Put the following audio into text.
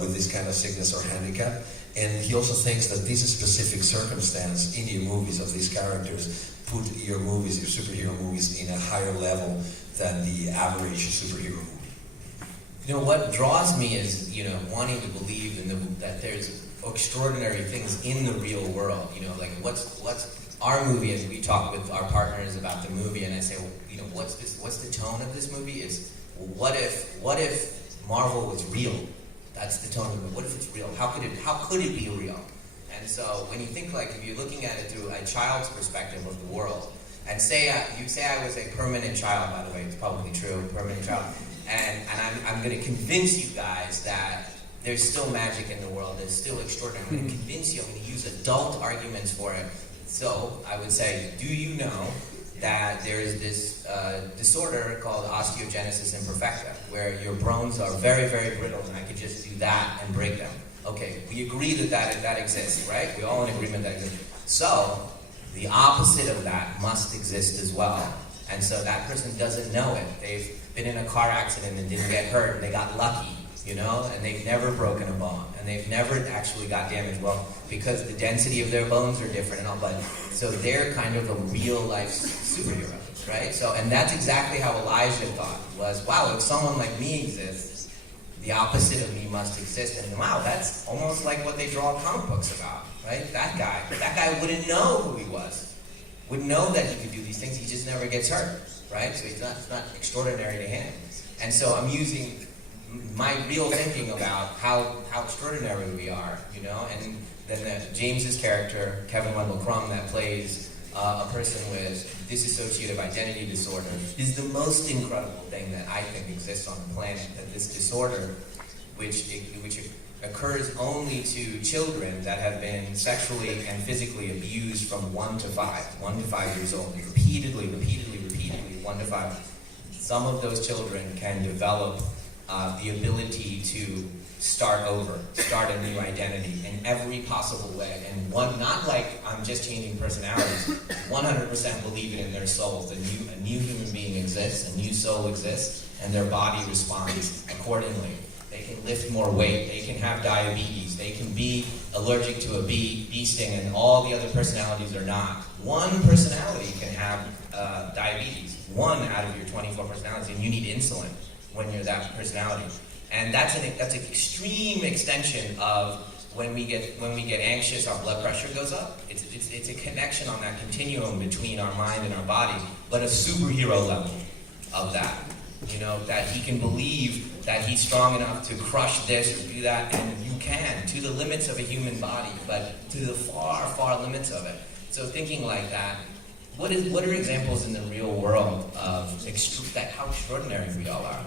with this kind of sickness or handicap. And he also thinks that this specific circumstance in your movies of these characters put your movies, your superhero movies, in a higher level than the average superhero movie. You know, what draws me is, wanting to believe that there's extraordinary things in the real world. Like what's our movie, as we talk with our partners about the movie, and I say, what's the tone of this movie is, what if Marvel was real? That's the tone of the movie. What if it's real? How could it be real? And so when you think, like, if you're looking at it through a child's perspective of the world, and you say I was a permanent child, by the way, it's probably true, permanent child, and I'm going to convince you guys that there's still magic in the world, there's still extraordinary. I'm going to convince you, I'm going to use adult arguments for it. So I would say, do you know that there is this disorder called osteogenesis imperfecta, where your bones are very, very brittle, and I could just do that and break them. Okay, we agree that exists, right? We're all in agreement that exists. So the opposite of that must exist as well. And so that person doesn't know it. They've been in a car accident and didn't get hurt, and they got lucky, and they've never broken a bone, and they've never actually got damaged. Well, because the density of their bones are different and all, but so they're kind of a real life superhero, right? So, and that's exactly how Elijah thought, was, wow, if someone like me exists, the opposite of me must exist. And wow, that's almost like what they draw comic books about, right? That guy wouldn't know who he was, wouldn't know that he could do these things. He just never gets hurt, right? So it's not extraordinary to him. And so I'm using my real thinking about how extraordinary we are, and then James's character, Kevin Wendell Crumb, that plays a person with dissociative identity disorder, is the most incredible thing that I think exists on the planet. That this disorder, which occurs only to children that have been sexually and physically abused from 1 to 5 years old, repeatedly, 1 to 5. Some of those children can develop the ability to start over, start a new identity in every possible way. And not like I'm just changing personalities, 100% believe it in their souls. A new human being exists, a new soul exists, and their body responds accordingly. They can lift more weight, they can have diabetes, they can be allergic to a bee sting, and all the other personalities are not. One personality can have diabetes, one out of your 24 personalities, and you need insulin when you're that personality. And that's an extreme extension of when we get anxious, our blood pressure goes up. It's a connection on that continuum between our mind and our body, but a superhero level of that. That he can believe that he's strong enough to crush this or do that, and you can, to the limits of a human body, but to the far, far limits of it. So thinking like that, what are examples in the real world of how extraordinary we all are?